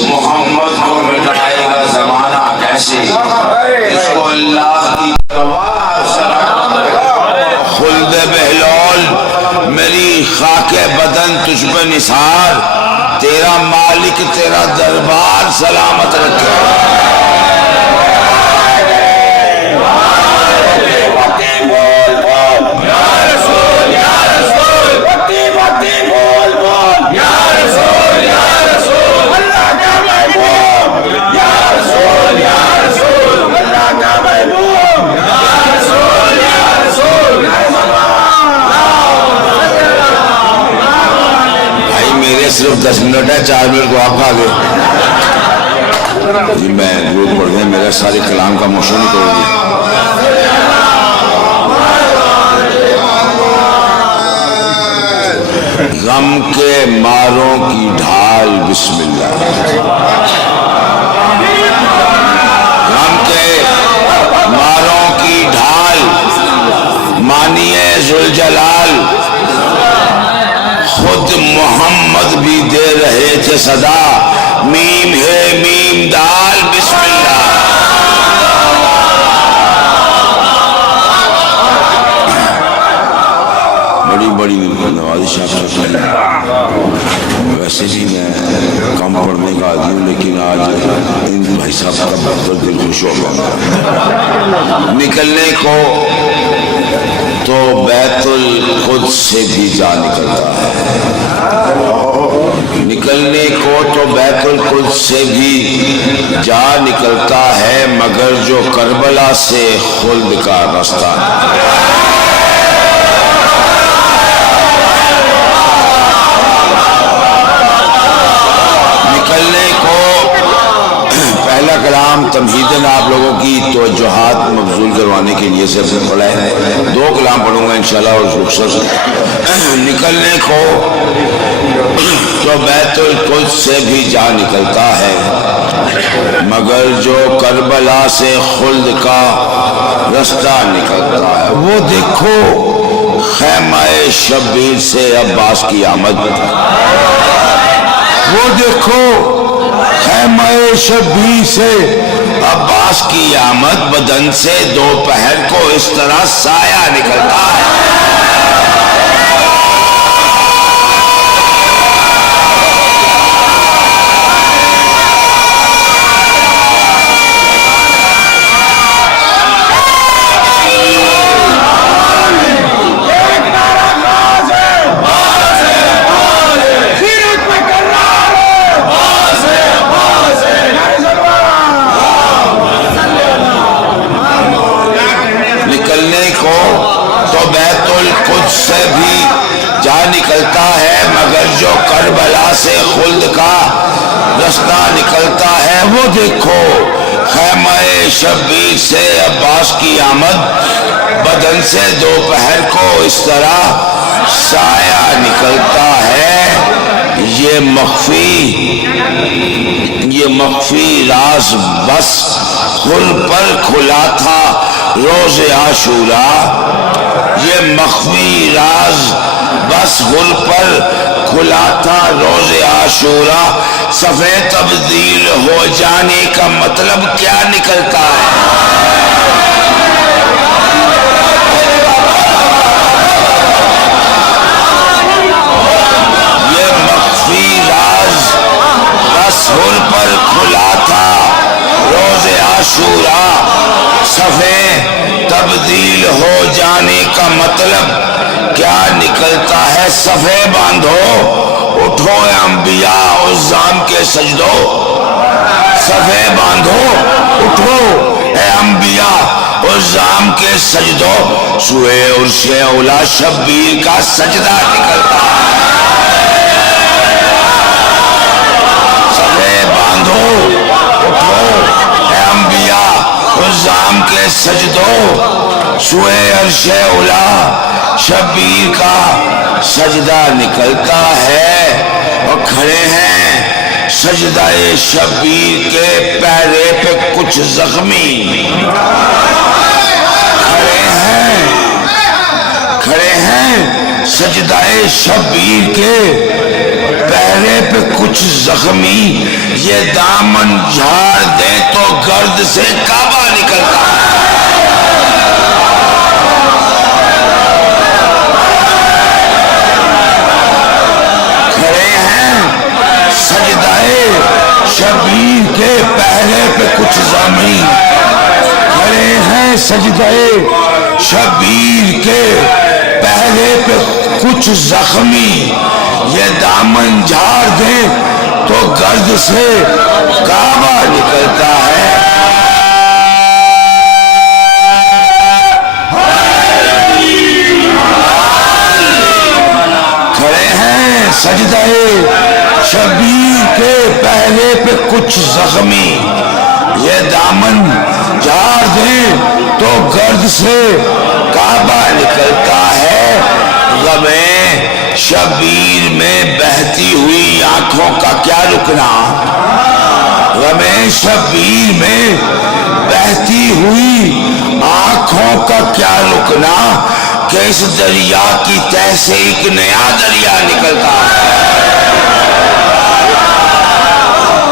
محمد کو مٹائے گا زمانہ کیسے، اس کو اللہ کی خلد بہلول میری خاک بدن تجھ پہ نثار، تیرا مالک تیرا دربار سلامت رکھے۔ صرف 10 منٹ ہے، 4 منٹ کو آپ آ گئے جی، میں درود پڑھ گیا، میرا سارے کلام کا موشن ہی توڑ گیا۔ غم کے ماروں کی ڈھال بسم اللہ، غم کے ماروں کی ڈھال مانیے ذوالجلال، خود محمد بھی دے رہے تھے صدا، میم ہے میم دال بسم اللہ۔ بڑی بڑی نوازش آپ سے، ویسے بھی میں کم پڑھنے کا عادی ہوں، لیکن آج ان بھائی صاحب کا بہت دل خوش ہو گیا۔ نکلنے کو تو بیت القدس سے بھی جا نکلتا ہے، نکلنے کو تو بیت القدس سے بھی جا نکلتا ہے، مگر جو کربلا سے خلد کا راستہ نکلنے کو۔ پہلا کلام تمہیدن آپ لوگوں کی توجہات مبذول کروانے کے لیے سے پڑھا ہے، 2 کلام پڑھوں گا انشاءاللہ اور رخصت۔ نکلنے کو تو بیت القدس سے بھی جا نکلتا ہے، مگر جو کربلا سے خلد کا رستہ نکلتا ہے، وہ دیکھو خیمہ شبیر سے عباس کی آمد، وہ دیکھو خیمہ شبیر سے عباس کی آمد، بدن سے دوپہر کو اس طرح سایہ نکلتا ہے۔ سے بھی جا نکلتا ہے، مگر جو کربلا سے خلد کا رستہ نکلتا ہے، وہ دیکھو خیمہ شبیر سے عباس کی آمد، بدن سے دوپہر کو اس طرح سایہ نکلتا ہے۔ یہ مخفی راز بس خل پر کھلا تھا روز عاشوراء، یہ مخفی راز بس خل پر کھلا تھا روز عاشوراء، صفحے تبدیل ہو جانے کا مطلب کیا نکلتا ہے؟ یہ مخفی راز بس خل پر کھلا تھا روز عاشوراء، صفحے تبدیل ہو جانے کا مطلب کیا نکلتا ہے؟ صفحے باندھو اٹھو انبیاء عظام کے سجدوں، صفحے باندھو اٹھو اے انبیاء عظام کے سجدوں، سوئے عرش اولا شبیر کا سجدہ نکلتا ہے۔ صفحے باندھو اٹھو اے انبیاء عظام کے سجدوں، سوئے عرش اولا شبیر کا سجدہ نکلتا ہے، اور کھڑے ہیں سجدہ شبیر کے پیرے پہ کچھ زخمی، کھڑے ہیں سجدہ شبیر کے پیرے پہ کچھ زخمی، یہ دامن جھاڑ دیں تو گرد سے کعبہ نکلتا ہے۔ کھڑے ہیں سجدہ شبیر کے پیرے پہ کچھ زخمی، کھڑے ہیں سجدہ شبیر کے پہلے پہ کچھ زخمی، یہ دامن جھاڑ دیں تو گرد سے کعبہ نکلتا ہے۔ کھڑے ہیں سجدہ شبیر کے پہلے پہ کچھ زخمی، یہ دامن جھاڑ دیں تو گرد سے کعبہ نکلتا ہے۔ غم شبیر میں بہتی ہوئی آنکھوں کا کیا رکنا، غم شبیر میں بہتی ہوئی آنکھوں کا کیا رکنا، کہ اس دریا کی تہ سے ایک نیا دریا نکلتا ہے۔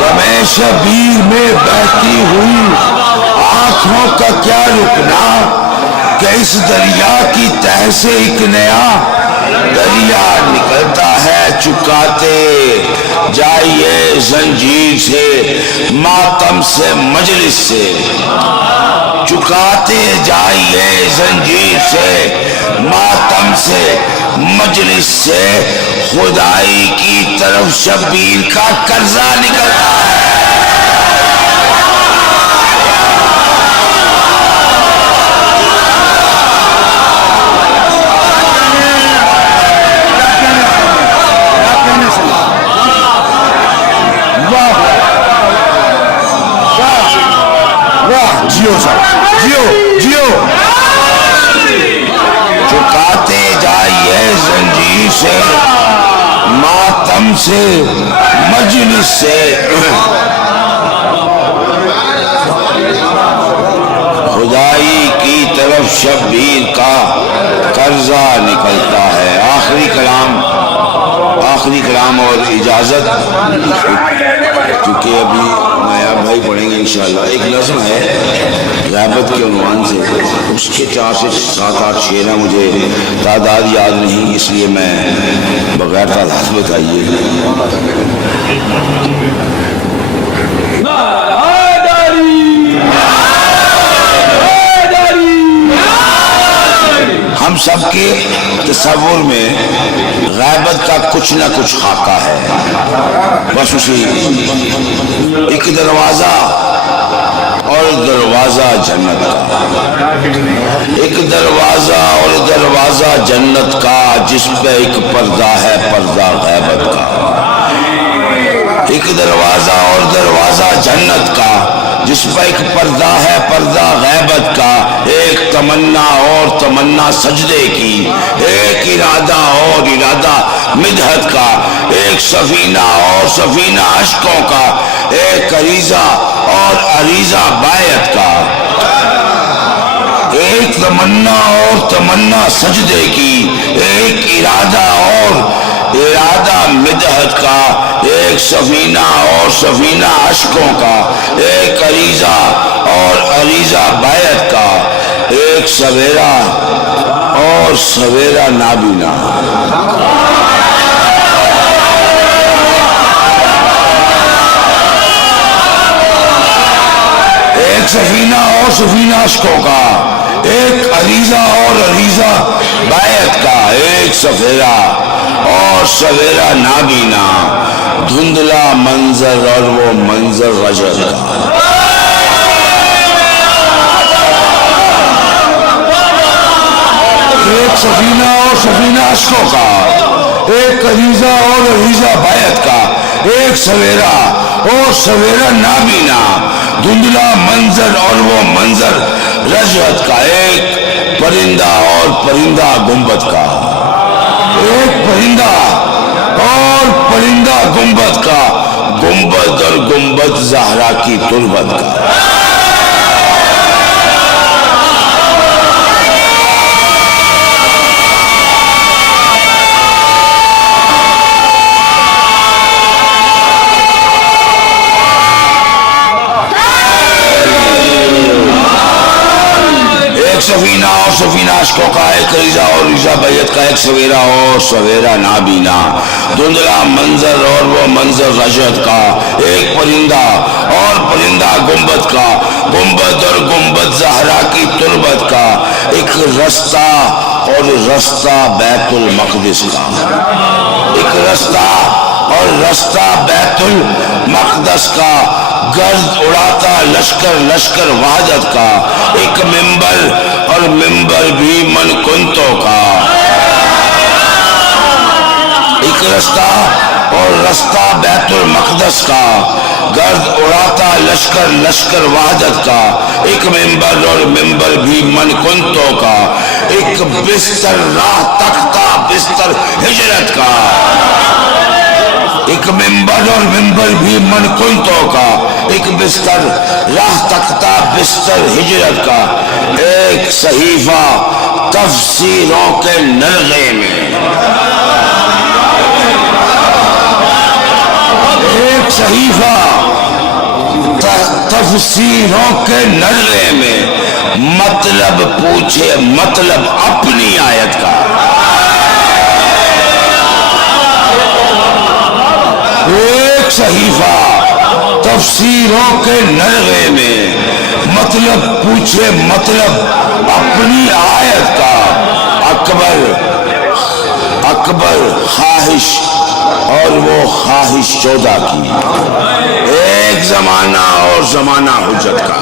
غم شبیر میں بہتی ہوئی آنکھوں کا کیا رکنا، کہ اس دریا کی تہ سے ایک نیا دریا نکلتا ہے۔ چکاتے جائیے زنجیر سے ماتم سے مجلس سے، چکاتے جائیے زنجیر سے ماتم سے مجلس سے، خدائی کی طرف شبیر کا قرضہ نکلتا ہے۔ جیو سر، جیو جیو۔ چکاتے جائیے زنجیر سے ماتم سے مجلس سے، خدائی کی طرف شبیر کا قرضہ نکلتا ہے۔ آخری کلام اور اجازت، کیونکہ ابھی نیا بھائی پڑھیں گے انشاءاللہ۔ ایک نظم ہے غیبت کے عنوان سے، اس کے 4 سے 7 8 شعر ہیں، مجھے تعداد یاد نہیں، اس لیے میں بغیر تعداد بتائیے۔ ہم سب کے تصور میں غیبت کا کچھ نہ کچھ خاکہ ہے، بس اسی ایک دروازہ اور دروازہ جنت کا، ایک دروازہ اور دروازہ جنت کا، جس پہ ایک پردہ ہے، پردہ غیبت کا، ایک دروازہ اور دروازہ جنت کا، جس پر ایک پردہ ہے، پردہ غیبت کا، ایک تمنا اور تمنا سجدے کی، ایک ارادہ اور ارادہ مدحت کا، ایک سفینہ اور سفینہ اشکوں کا، ایک عریضہ اور عریضہ بیعت کا، ایک تمنا اور تمنا سجدے کی، ایک ارادہ اور ارادہ مدحت کا، ایک سفینہ اور سفینہ اشکوں کا، ایک عریضہ اور عریضہ بیعت کا، ایک سویرا اور سویرا نابینا، ایک سفینہ اور سفینہ اشکوں کا، ایک عریضہ اور عریضہ بیعت کا، ایک سفیرا اور سویرا نابینا، دھندلا منظر اور وہ منظر رجب کا، ایک سفینہ اور سفینہ اشکوں کا، ایک عریضہ اور عریضہ بیعت کا، ایک سویرا اور سویرا نابینا، دھندلا منظر اور وہ منظر رجعت کا، ایک پرندہ اور پرندہ گنبد کا، ایک پرندہ اور پرندہ گنبد کا، گنبد اور گنبد زہرا کی تربت کا۔ ایک سفینہ اور سفینہ عشقوں کا، ایک ریزہ اور ریزہ بیعت کا، ایک سویرا اور سویرا نابینا، دھندلا منظر اور وہ منظر رجعت کا، ایک پرندہ اور پرندہ گنبد کا، گنبد اور گنبد زہرا کی تربت کا، ایک رستہ اور رستہ بیت المقدس کا، ایک رستہ اور رستہ بیت المقدس کا، گرد اڑاتا لشکر لشکر وحدت کا، ایک منبر اور منبر بھی من کنتوں کا، ایک رستہ اور رستہ بیت المقدس کا، گرد اڑاتا لشکر لشکر وحدت کا، ایک منبر اور منبر بھی من کنتوں کا، ایک بستر راہ تختہ بستر ہجرت کا، ایک منبر اور منبر بھی من کنتوں کا، ایک بستر راہ تختہ بستر ہجرت کا، ایک صحیفہ تفسیروں کے نرغے میں، ایک صحیفہ تفسیروں کے نرغے میں، مطلب پوچھے مطلب اپنی آیت کا، ایک صحیفہ تفسیروں کے نرغے میں، مطلب پوچھے مطلب اپنی آیت کا، اکبر خواہش اور وہ خواہش 14 کی، ایک زمانہ اور زمانہ حجت کا۔